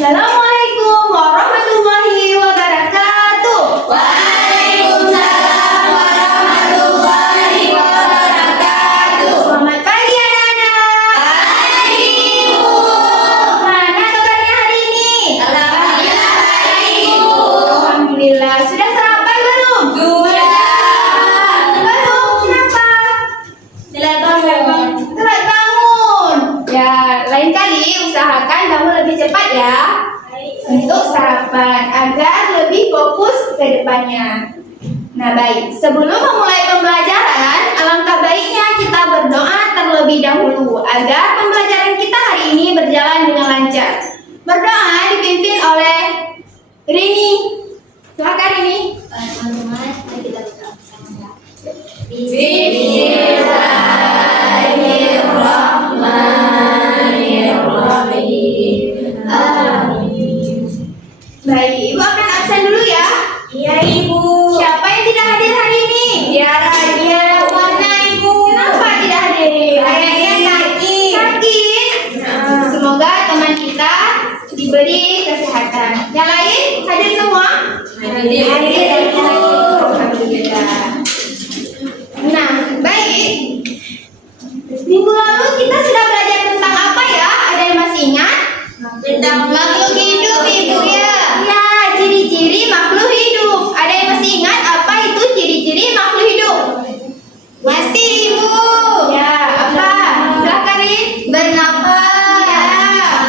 Assalamualaikum warahmatullahi wabarakatuh. Waalaikumsalam warahmatullahi wabarakatuh. Selamat pagi anak-anak. Pagi, Ibu. Mana kabarnya hari ini? Alhamdulillah baik, Ibu. Alhamdulillah. Sudah sarapan belum? Sudah. Belum. Kenapa? Telat bangun. Telat bangun. Ya, lain kali usahakan bangun lebih cepat ya. Untuk sarapan agar lebih fokus ke depannya. Nah baik, sebelum memulai pembelajaran, alangkah baiknya kita berdoa terlebih dahulu agar pembelajaran kita hari ini berjalan dengan lancar. Berdoa dipimpin oleh Rini. Silakan Rini. Teman-teman, mari kita berdoa bersama. Bismillahirrahmanirrahim. Amin. Baik, Ibu akan absen dulu ya. Iya, Ibu. Siapa yang tidak hadir hari ini? Tiara, warna, Ibu. Kenapa tidak hadir? Kayaknya sakit. Sakit. Semoga teman kita diberi kesehatan. Yang lain hadir semua? Hadir, Ibu. Alhamdulillah. Nah, baik. Minggu lalu kita sudah belajar tentang apa ya? Ada yang masih ingat? Tentang makhluk hidup, Ibu ya. Ya, ciri-ciri makhluk hidup. Ada yang masih ingat apa itu ciri-ciri makhluk hidup? Masih, Ibu. Ya, apa? Silakan Rin. Bernafas. Ya,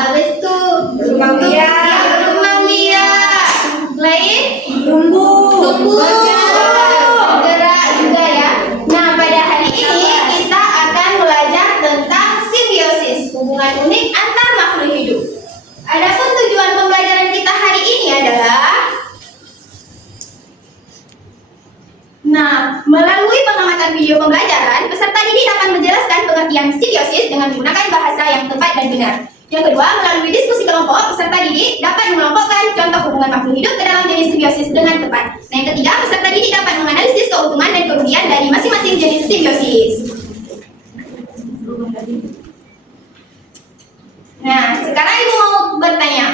habis itu Berkembang biak. berkembang biak. Lain? Tumbuh. Bergerak juga ya. Nah, pada hari ini kita akan belajar tentang simbiosis, hubungan unik antar makhluk hidup. Adapun tujuan pembelajaran kita hari ini adalah melalui pengamatan video pembelajaran, peserta didik dapat menjelaskan pengertian simbiosis dengan menggunakan bahasa yang tepat dan benar. Yang kedua, melalui diskusi kelompok, peserta didik dapat mengelompokkan contoh hubungan makhluk hidup ke dalam jenis simbiosis dengan tepat. Nah, yang ketiga, peserta didik dapat menganalisis keuntungan dan kerugian dari masing-masing jenis simbiosis. Nah, sekarang Ibu mau bertanya.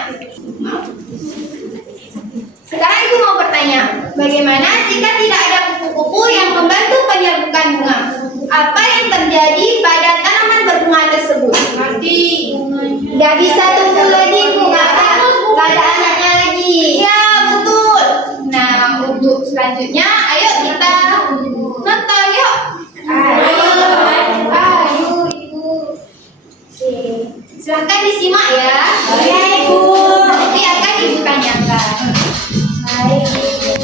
Bagaimana jika tidak ada kupu-kupu yang membantu penyerbukan bunga? Apa yang terjadi pada tanaman berbunga tersebut? Mati. Gak bisa tumbuh lagi bunga, gak ada anaknya lagi. Ya betul. Nah, untuk selanjutnya, ayo kita nonton yuk. Ayo Ibu. Oke, silahkan disimak ya. Iya, Ibu. Nanti akan Ibu tanyakan. Baik Ibu.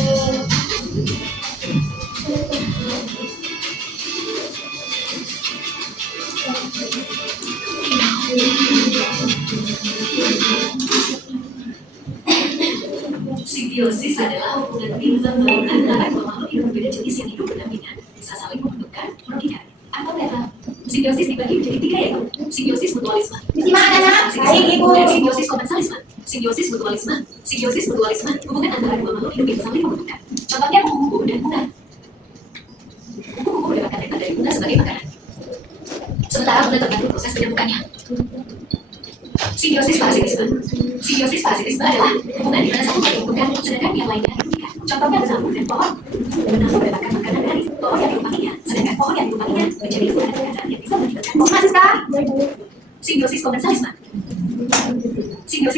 Simbiosis adalah hubungan timbal-balik antara dua makhluk hidup berbeda jenis yang hidup berdampingan, bisa saling menguntungkan, merugikan, atau netral. Simbiosis dibagi menjadi tiga, yaitu simbiosis mutualisme, Disimak anak-anak. Baik, Ibu. dan simbiosis komensalisme. Simbiosis mutualisme, hubungan antara dua makhluk hidup yang saling menguntungkan. Contohnya kupu-kupu dan bunga. Kupu-kupu mendapatkan nektar dari bunga sebagai makanan, sementara bunga terbantu proses penyerbukannya. Simbiosis parasitisme adalah hubungan di mana satu menguntungkan sedangkan yang lainnya dirugikan. Contohnya benang dan pohon. Benang mendapatkan makanan dari pohon yang ditumpanginya, sedangkan pohon yang ditumpanginya menjadi buah dan makanan yang bisa menyebabkan pohon. Siska. Simbiosis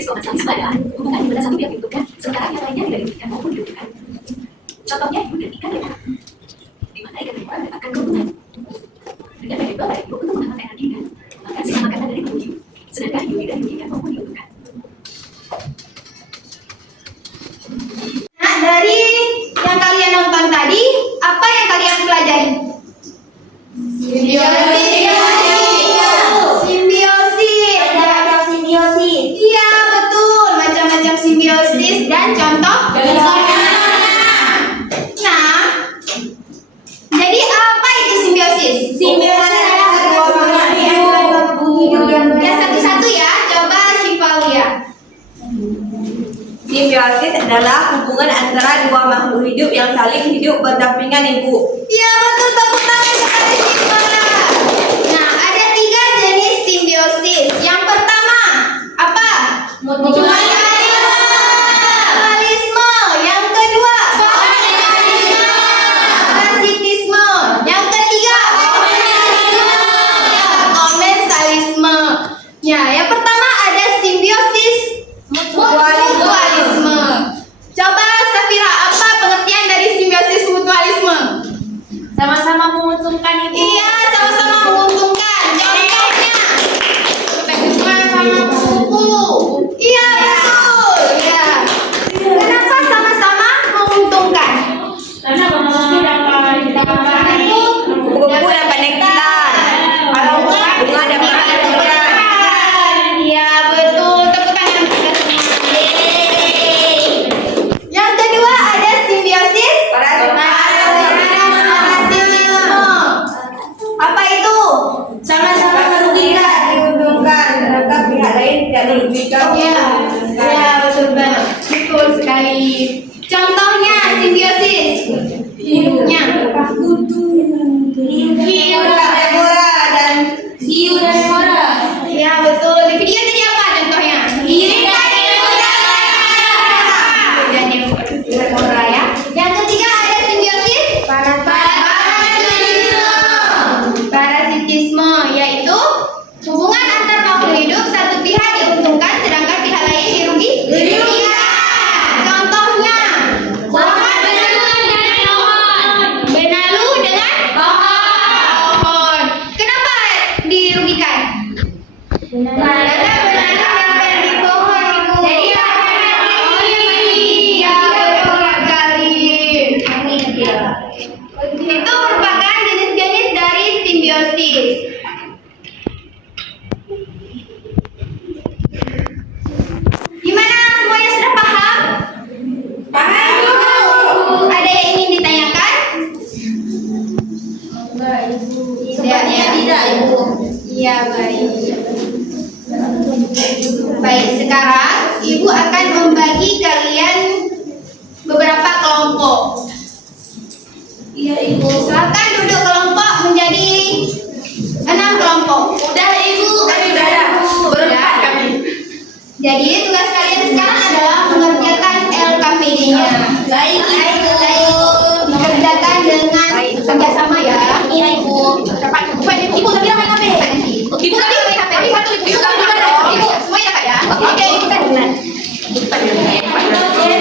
komensalisme adalah hubungan di mana satu yang diuntungkan sementara yang lainnya tidak dirugikan maupun dirugikan. Contohnya hiu dan ikan lele, di mana ikan lele mendapatkan keuntungan dengan menembak pada hiu untuk menghangat energi dan memakan sisa makanan dari tubuh hiu, sedangkan hiu tidak dirugikan maupun diuntungkan. Nah, dari yang kalian nonton tadi, apa yang kalian pelajari? Simbiosis. Iya, betul. Macam-macam simbiosis dan contoh. Nah, jadi apa itu simbiosis? Ya, satu-satu ya. Coba Syifa lihat. Simbiosis adalah hubungan antara dua makhluk hidup yang saling hidup berdampingan, Ibu. Iya, betul. Tepuk tangan kepada Syifa. Nah, ada 3 jenis simbiosis. Yang pertama, apa? Mutualisme. Ya, yang pertama ada simbiosis mutualisme. Coba Safira, apa pengertian dari simbiosis mutualisme? Sama-sama menguntungkan ibu. Iya, sama-sama menguntungkan. Contohnya, sama-sama buku. Iya, betul. Ya. Kenapa sama-sama menguntungkan? Karena buku dapat Buku dapat nektar. Kalau bunga dapat durian. Iya, betul. Tepuk tangan kita semua. Yeay. Yang kedua ada simbiosis parasitisme. Apa itu? Sama-sama merugikan, diuntungkan, sedangkan pihak lain tidak dirugikan. Iya, ya, betul banget. Betul sekali. Contohnya simbiosis. Nya. Hiu dan Mora. Ya, betul. Di video tadi apa contohnya? Hiu dan Mora ya. Yang ketiga ada simbiosis parasitisme, yaitu hubungan antar makhluk hidup, satu pihak diuntungkan sedangkan pihak lain dirugikan. Contohnya benalu dengan pohon. Kenapa dirugikan? Karena benalu nempel di pohon, Ibu. Jadi ya, betul sekali. Itu merupakan jenis-jenis dari simbiosis. Gimana, semuanya sudah paham? Paham. Ada yang ingin ditanyakan? Tidak, Ibu. Iya, baik. Baik, sekarang Ibu akan membagi kalian beberapa kelompok. Iya, Ibu. Silakan duduk kelompok menjadi 6 kelompok. Udah, Ibu. Kami sudah berempat kami. Jadi tugas kalian sekarang adalah mengerjakan LKPD-nya. Baik, Dikerjakan dengan kerjasama ya. Iya, Ibu. Cepat. Ibu tadi main HP. Ibu tadi main HP. Ibu semuanya dapat ya. Oke, kita duluan.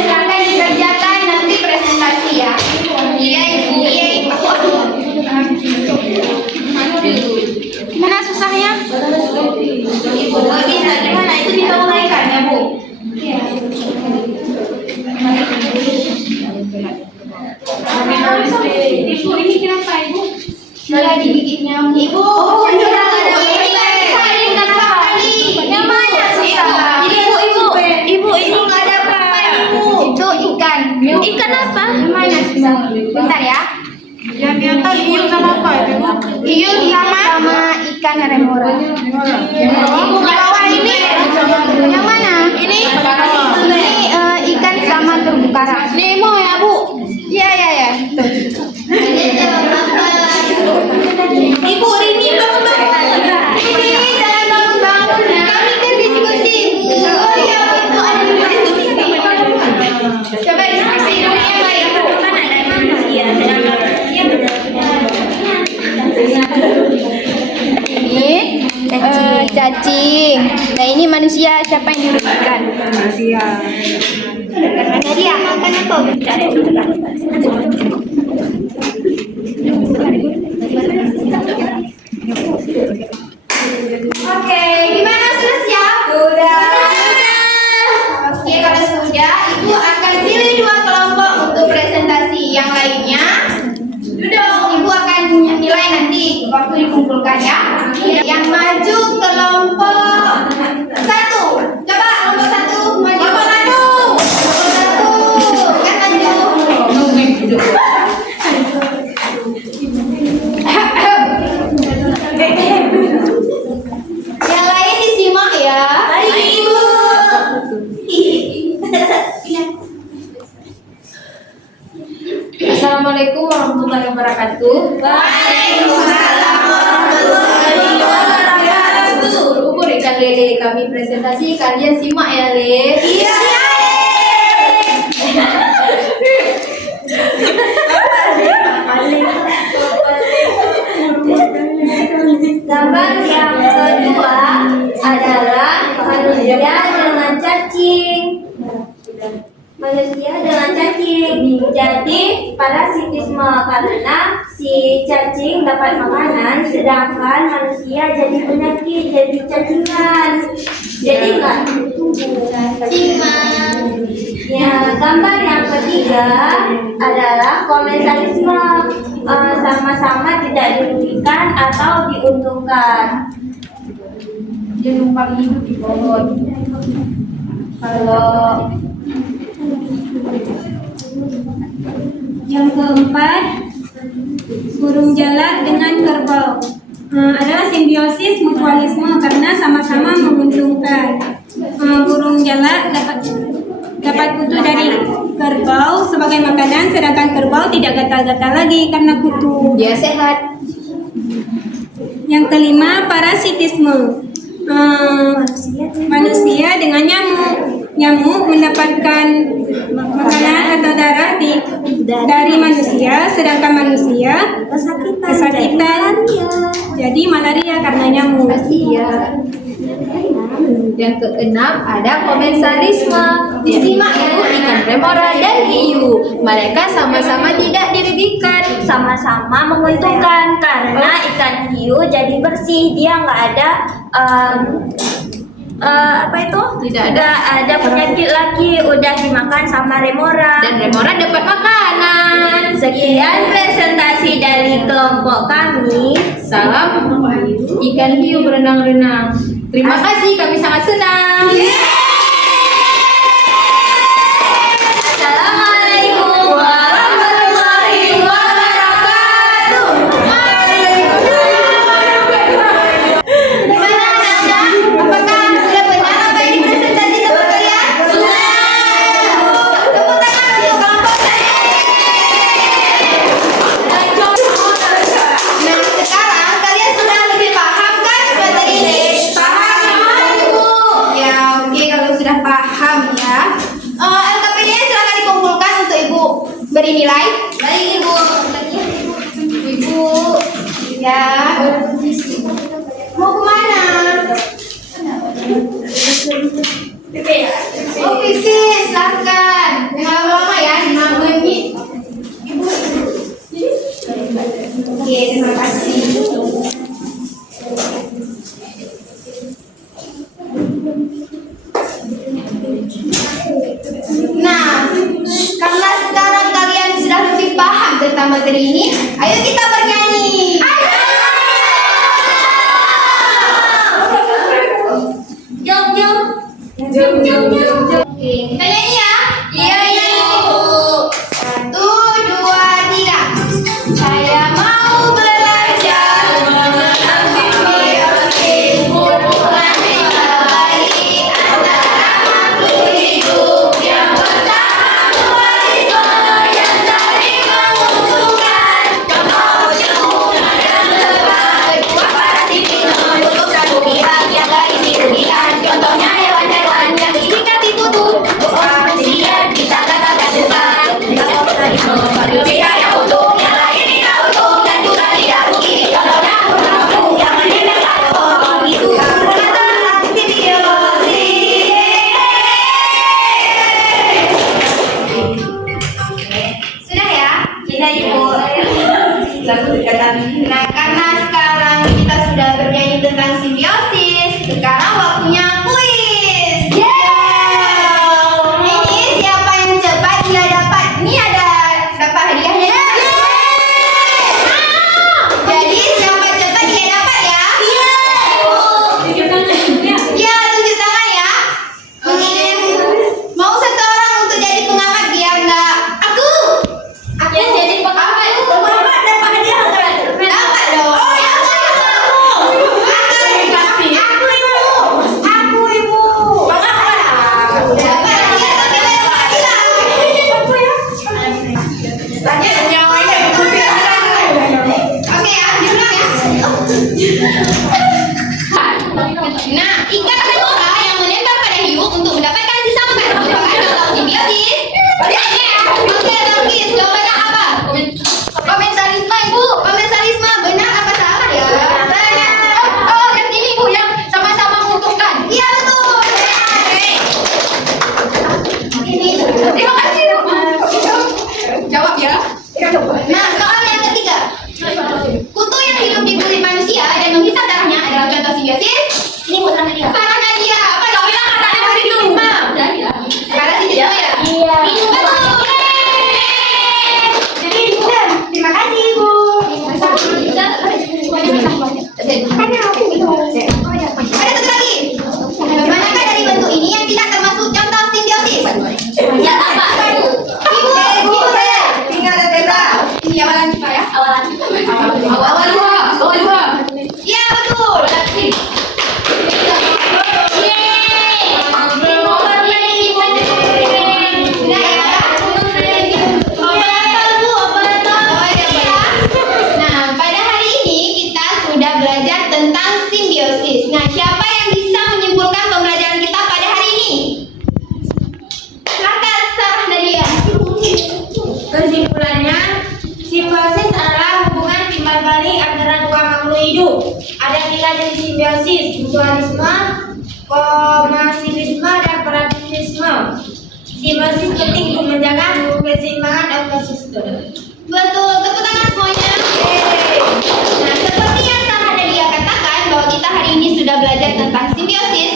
Silakan dikerjakan nanti presentasi ya. Iya, Ibu. Gimana susahnya? Ibu, bisa gimana? Itu bisa uraikan ya, Bu? Iya. Ibu ini kenapa Ibu? Sudah digigit nyamuk. Ibu. Oh, ini yang mana sih? Ibu ini nggak ada apa. Itu ikan. Ikan apa? Yang mana sih? Bentar ya. Yang di atas hiu sama apa itu? Hiu sama ikan remora. Ibu di bawah ini yang mana? Ini ikan sama terumbu karang. Nemo ya, Bu? Iya. Tuh. Ibu Rini bangun-bangun. Ini jangan bangun-bangun. Kami kan diskusi, Bu. Oh iya, Bu. Ada diskusi. Coba diskusi dulu yang lain, Bu. Ini cacing. Nah, ini manusia. Siapa yang dirugikan? Manusia. Jadi ya, makan apa? Oke, gimana, sudah siap? Sudah. Oke, kalau sudah, Ibu akan pilih 2 kelompok untuk presentasi. Yang lainnya duduk. Ibu akan nilai nanti waktu dikumpulkan ya. Yang maju kelompok 1. Coba kelompok 1 maju. Kelompok 1. Kan maju. Yang lain disimak ya. Baik, Ibu. Assalamualaikum warahmatullahi wabarakatuh. Waalaikumsalam warahmatullahi wabarakatuh. Guru ikan lele kami presentasi, kalian simak ya, Le. Iya. Gambar yang kedua adalah Jadi parasitisme karena si cacing dapat makanan, sedangkan manusia jadi penyakit, jadi cacingan. Jadi nggak ya, gambar yang ketiga adalah komensalisme, sama-sama tidak dirugikan atau diuntungkan. Dia numpang hidup di pohon. Kalau yang keempat, burung jalak dengan kerbau adalah simbiosis mutualisme karena sama-sama menguntungkan. Burung jalak dapat kutu dari kerbau sebagai makanan, sedangkan kerbau tidak gatal-gatal lagi karena kutu. dia sehat. Yang kelima, parasitisme. Manusia dengan nyamuk. Nyamuk mendapatkan makanan atau darah dari manusia, sedangkan manusia kesakitan. Jadi malaria karena nyamuk. Iya. Yang keenam ada komensalisme. Disimak ibu ikan remora dan hiu. Mereka sama-sama tidak dirugikan. Sama-sama menguntungkan karena ikan hiu jadi bersih, dia nggak ada Tidak ada. nggak ada penyakit lagi, udah dimakan sama remora. Dan remora dapat makanan. Sekian presentasi dari kelompok kami. Salam ikan hiu berenang-renang. Terima kasih, kami sangat senang. Assalamualaikum warahmatullahi wabarakatuh. Gimana anak-anak? Apakah sudah benar apa yang dipresentasikan oleh kalian? Sudah. Tepuk tangan untuk kelompok saya. Nah, sekarang kalian sudah lebih paham kan materi ini? Paham, Bu? Ya, oke, kalau sudah paham ya. LKPD silakan dikumpulkan untuk Ibu beri nilai. Baik, Ibu. Ibu. Ya. Mau kemana? Oh, Vivi, silakan. Jangan lama-lama ya, 5 menit. Ibu. Oke, terima kasih. Nah, karena sekarang kalian sudah lebih paham tentang materi ini, ayo kita bernyanyi. Jom jom. Oke, kita nyanyi ya. Iya, Ibu. 1, 2, 3. Saya mau belajar mengenal simbiosis hubungan yang baik antara makhluk hidup yang pertama mutualisme yang saling menguntungkan. Contoh yang tepat. Kedua, parasitisme untuk satu pihak yang lain dirugikan. Contohnya hewan-hewan yang diikat ditutup. Manusia kita katakan depan. Satu pihak yang untung, yang lain tidak untung dan juga tidak rugi. Contohnya burung yang menyebar pada pohon itu adalah simbiosis. Sudah ya? Sudah, Ibu. Nah, karena sekarang kita sudah bernyanyi tentang simbiosis, sekarang waktunya kuis. Ini siapa yang cepat dia dapat. Ini ada dapat hadiahnya. Jadi siapa cepat dia dapat ya. Iya, tunjuk tangan ya. Mau satu orang untuk jadi pengamat biar enggak aku Yang jadi pengamat dapat hadiah enggak? dapat dong. Aku ibu. Dapat hadiah tapi bayar hadiah. Oke ya, diulang ya. Nah, ikan remora yang menembak pada hiu untuk mendapatkan sisa makanan merupakan contoh simbiosis. Oke, logis. Jawabannya apa? Komensalisme, Ibu. Komensalisme benar apa salah ya? Benar. Oh, yang ini Ibu yang sama-sama menguntungkan. Iya betul. Ini. Terima kasih. Nadia. Sarah Nadia. Apa dong bilang katanya sitisme? Sekarang sitisme ya? Iya. Betul. Jadi terima kasih Ibu. Ada satu lagi. Manakah dari bentuk ini yang tidak termasuk contoh simbiosis? Ya apa? Ibu saya. Tinggal ada beta. Ini awalan kita ya. Awal dua. Iya betul. Nah, pada hari ini kita sudah belajar tentang simbiosis. Nah, siapa yang bisa menyimpulkan pembelajaran kita pada hari ini? Silakan Sarah Nadia. Kesimpulannya, simbiosis adalah hubungan timbal balik antara dua makhluk hidup. Ada 3 jenis simbiosis: mutualisme, komasilisme, dan parasitisme. Simbiosis penting untuk menjaga keseimbangan ekosistem. Betul, tepuk tangan semuanya. Nah, seperti yang Sarah Nadia katakan bahwa kita hari ini sudah belajar tentang simbiosis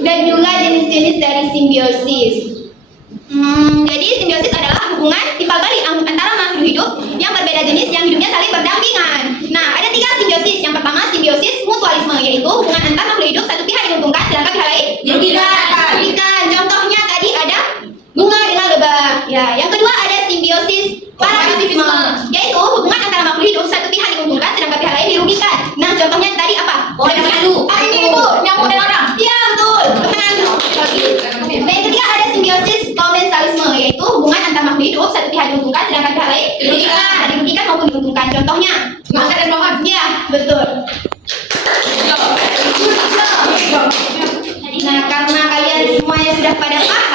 dan juga jenis-jenis dari simbiosis. Jadi simbiosis adalah hubungan timbal balik antara makhluk hidup yang berbeda jenis yang hidupnya saling berdampingan. Nah, ada 3 simbiosis. Yang pertama simbiosis mutualisme, yaitu hubungan antar makhluk hidup satu pihak diuntungkan sedangkan pihak lain dirugikan. Contohnya tadi ada bunga dengan lebah. Ya, yang kedua ada simbiosis parasitisme, yaitu hubungan antara makhluk hidup satu pihak diuntungkan sedangkan pihak lain dirugikan. Nah, contohnya tadi apa? Ini Ibu, nyamuk dan orang. Iya, betul. Dan yang ketiga ada simbiosis komensalisme, yaitu hubungan antar makhluk hidup satu pihak diuntungkan sedangkan pihak lain dirugikan maupun diuntungkan. Contohnya Angkat dan bawah. iya, betul. Nah, karena kalian semuanya sudah pada paham